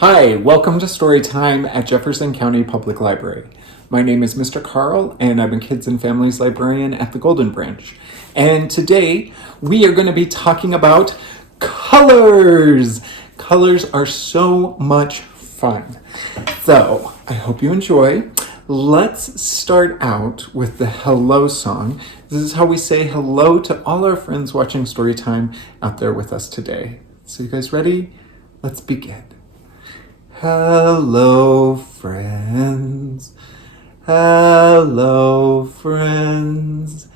Hi, welcome to Storytime at Jefferson County Public Library. My name is Mr. Carl, and I'm a Kids and Families Librarian at the Golden Branch. And today, we are going to be talking about colors! Colors are so much fun. So, I hope you enjoy. Let's start out with the hello song. This is how we say hello to all our friends watching Storytime out there with us today. So you guys ready? Let's begin. Hello, friends. Hello, friends.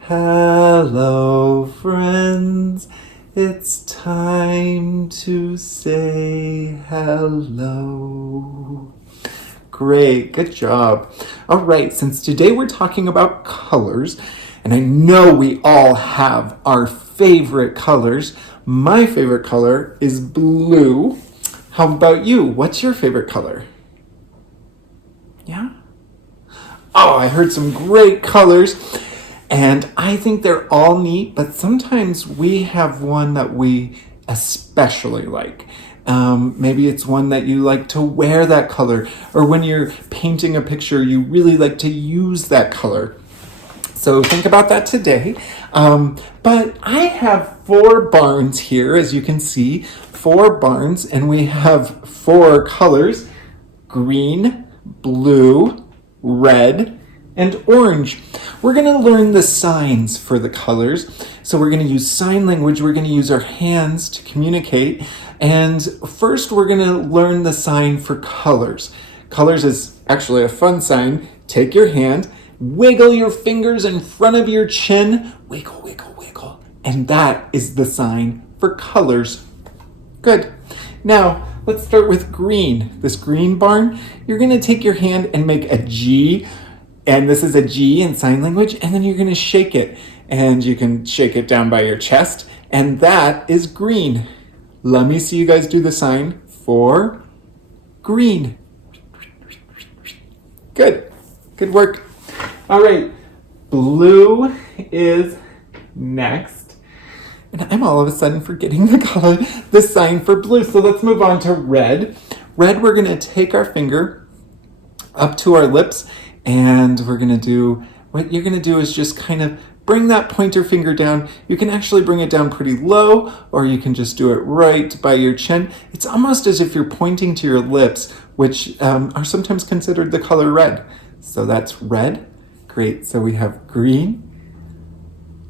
Hello, friends. It's time to say hello. Great, good job. All right, since today we're talking about colors, and I know we all have our favorite colors. My favorite color is blue. How about you? What's your favorite color? Yeah? Oh, I heard some great colors, and I think they're all neat, but sometimes we have one that we especially like. Maybe it's one that you like to wear that color, or when you're painting a picture, you really like to use that color. So think about that today. But I have 4 barns here, as you can see, 4 barns, and we have 4 colors: green, blue, red, and orange. We're going to learn the signs for the colors. So we're going to use sign language. We're going to use our hands to communicate. And first, we're going to learn the sign for colors. Colors is actually a fun sign. Take your hand, wiggle your fingers in front of your chin. Wiggle, wiggle, wiggle. And that is the sign for colors. Good. Now, let's start with green. This green barn, you're going to take your hand and make a G. And this is a G in sign language. And then you're going to shake it. And you can shake it down by your chest. And that is green. Let me see you guys do the sign for green. Good. Good work. All right. Blue is next. And I'm all of a sudden forgetting the sign for blue. So let's move on to red. Red, we're going to take our finger up to our lips, and we're going to do, what you're going to do is just kind of bring that pointer finger down. You can actually bring it down pretty low, or you can just do it right by your chin. It's almost as if you're pointing to your lips, which are sometimes considered the color red. So that's red. Great. So we have green.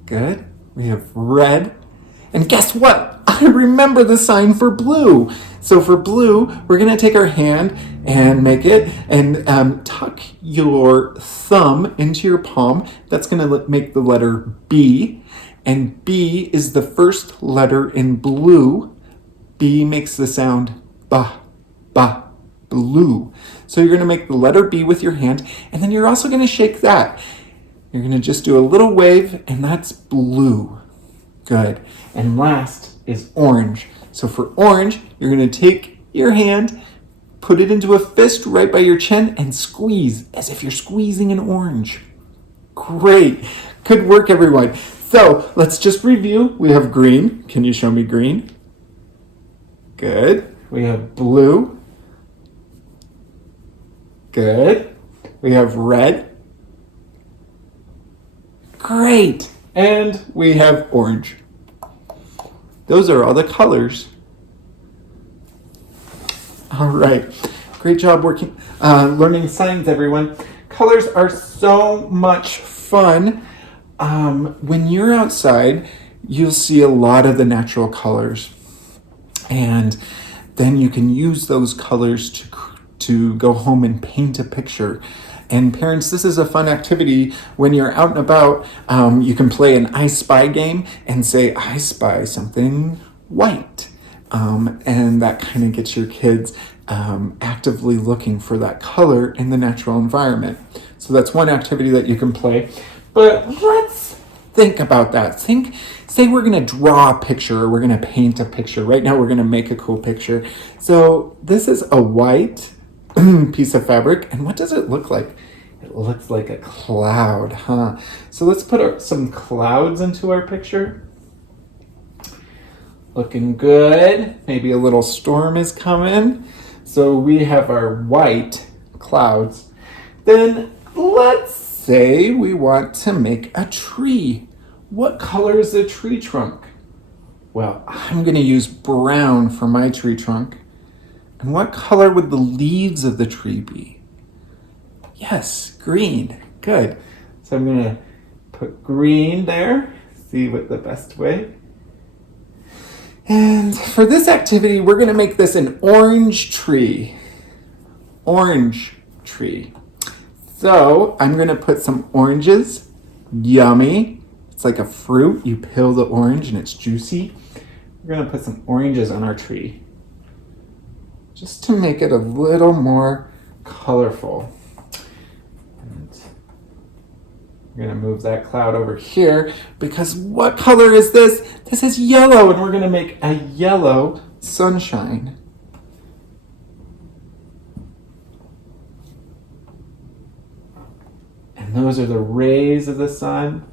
Good. We have red. And guess what? I remember the sign for blue. So for blue, we're going to take our hand and make it, and tuck your thumb into your palm. That's going to make the letter B. And B is the first letter in blue. B makes the sound ba, ba, blue. So you're going to make the letter B with your hand, and then you're also going to shake that. You're going to just do a little wave, and that's blue. Good. And last is orange. So for orange, you're going to take your hand, put it into a fist right by your chin, and squeeze as if you're squeezing an orange. Great. Good work, everyone. So let's just review. We have green. Can you show me green? Good. We have blue. Good. We have red. Great. And we have orange. Those are all the colors. All right. Great job learning signs, everyone. Colors are so much fun. When you're outside, you'll see a lot of the natural colors. And then you can use those colors to go home and paint a picture. And parents, this is a fun activity. When you're out and about, you can play an I Spy game and say, I spy something white. And that kind of gets your kids actively looking for that color in the natural environment. So that's one activity that you can play. But let's think about that. Say we're going to draw a picture, or we're going to paint a picture. Right now we're going to make a cool picture. So this is a white piece of fabric, and what does it look like? It looks like a cloud, huh? So let's put some clouds into our picture. Looking good. Maybe a little storm is coming. So we have our white clouds. Then let's say we want to make a tree. What color is the tree trunk? Well, I'm going to use brown for my tree trunk. And what color would the leaves of the tree be? Yes, green. Good. So I'm going to put green there. See what the best way. And for this activity, we're going to make this an orange tree. Orange tree. So I'm going to put some oranges. Yummy. It's like a fruit. You peel the orange and it's juicy. We're going to put some oranges on our tree, just to make it a little more colorful. And we're going to move that cloud over here because what color is this? This is yellow, and we're going to make a yellow sunshine. And those are the rays of the sun.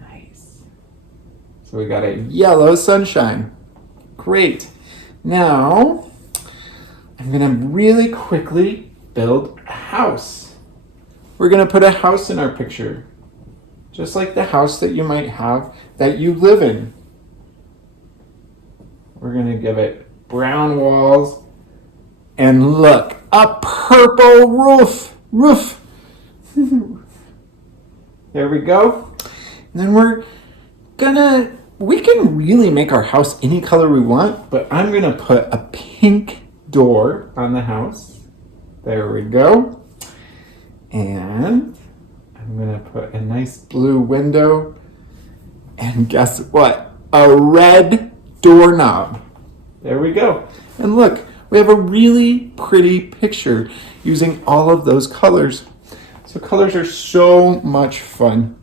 Nice. So we got a yellow sunshine. Great. Now, I'm going to really quickly build a house. We're going to put a house in our picture, just like the house that you might have that you live in. We're going to give it brown walls, and look, a purple roof. There we go. And then we can really make our house any color we want, but I'm gonna put a pink door on the house. There we go. And I'm gonna put a nice blue window. And guess what? A red doorknob. There we go. And look, we have a really pretty picture using all of those colors. So colors are so much fun.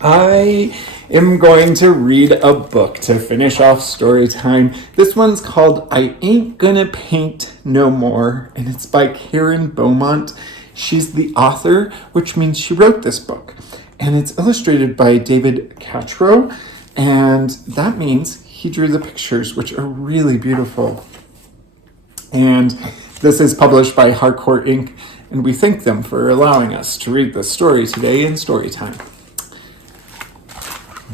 I am going to read a book to finish off story time. This one's called I Ain't Gonna Paint No More, and it's by Karen Beaumont. She's the author, which means she wrote this book. And it's illustrated by David Catro, and that means he drew the pictures, which are really beautiful. And this is published by Harcourt Inc., and we thank them for allowing us to read this story today in Storytime.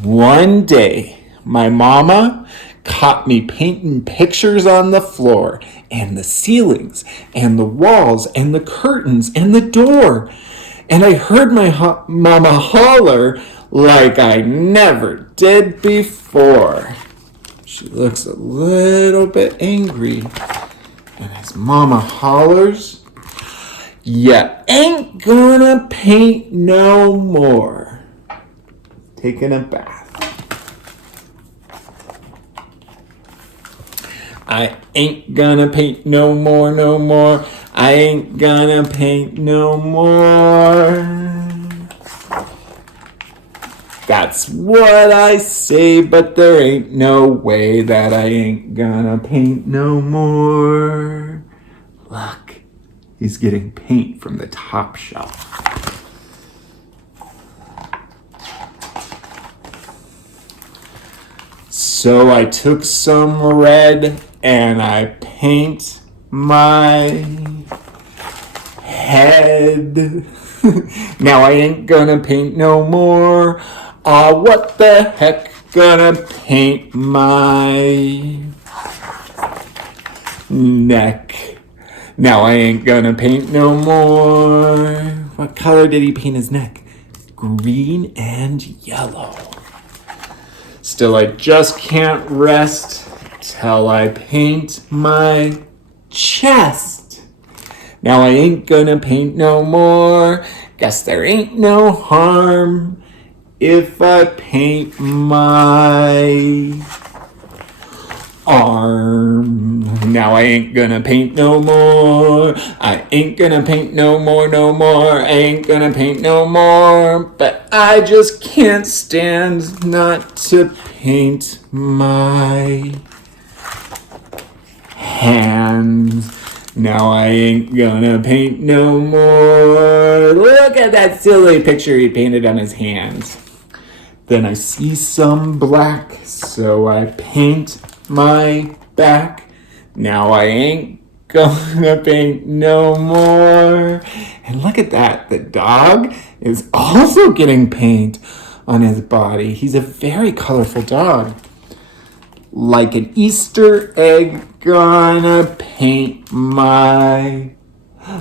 One day, my mama caught me painting pictures on the floor, and the ceilings, and the walls, and the curtains, and the door. And I heard my mama holler like I never did before. She looks a little bit angry. And as mama hollers, "Ya ain't gonna paint no more." Taking a bath. I ain't gonna paint no more, no more. I ain't gonna paint no more. That's what I say, but there ain't no way that I ain't gonna paint no more. Look, he's getting paint from the top shelf. So I took some red and I paint my head. Now I ain't gonna paint no more. Aw, what the heck, gonna paint my neck. Now I ain't gonna paint no more. What color did he paint his neck? Green and yellow. Still, I just can't rest till I paint my chest. Now I ain't gonna paint no more. Guess there ain't no harm if I paint my arm. Now I ain't gonna paint no more. I ain't gonna paint no more, no more. I ain't gonna paint no more. But I just can't stand not to paint my hands. Now I ain't gonna paint no more. Look at that silly picture he painted on his hands. Then I see some black, so I paint my back. Now I ain't gonna paint no more. And look at that, the dog is also getting paint on his body. He's a very colorful dog. Like an Easter egg, gonna paint my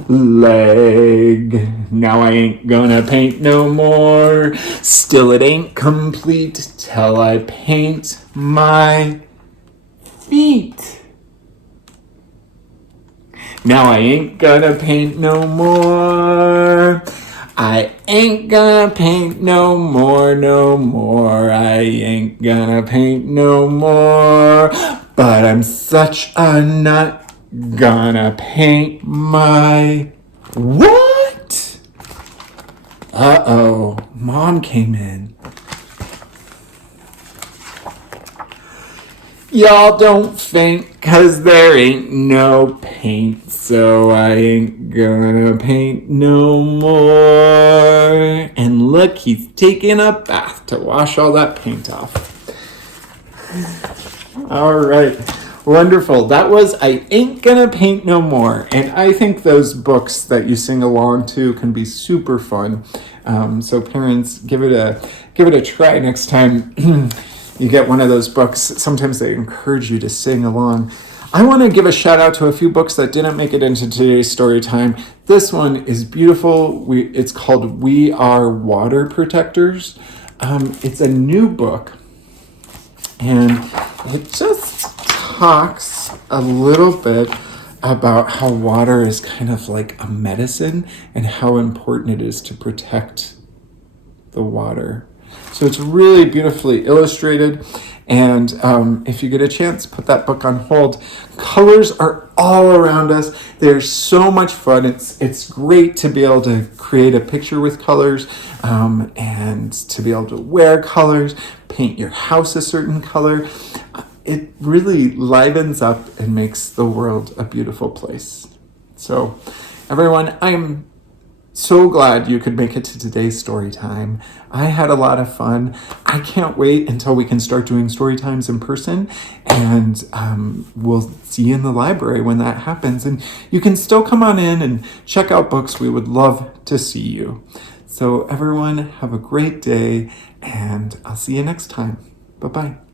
leg. Now I ain't gonna paint no more. Still it ain't complete till I paint my feet. Now I ain't gonna paint no more. I ain't gonna paint no more, no more. I ain't gonna paint no more. But I'm such a nut. Gonna paint my... What? Uh-oh. Mom came in. Y'all don't faint, 'cause there ain't no paint, so I ain't gonna paint no more. And look, he's taking a bath to wash all that paint off. All right. Wonderful. That was I Ain't Gonna Paint No More. And I think those books that you sing along to can be super fun. So parents, give it a try next time you get one of those books. Sometimes they encourage you to sing along. I want to give a shout out to a few books that didn't make it into today's story time. This one is beautiful. It's called We Are Water Protectors. It's a new book, and it just talks a little bit about how water is kind of like a medicine and how important it is to protect the water. So it's really beautifully illustrated. And if you get a chance, put that book on hold. Colors are all around us. They're so much fun. It's great to be able to create a picture with colors and to be able to wear colors, paint your house a certain color. It really livens up and makes the world a beautiful place. So everyone, I'm so glad you could make it to today's story time. I had a lot of fun. I can't wait until we can start doing story times in person, and we'll see you in the library when that happens. And you can still come on in and check out books. We would love to see you. So everyone, have a great day, and I'll see you next time. Bye-bye.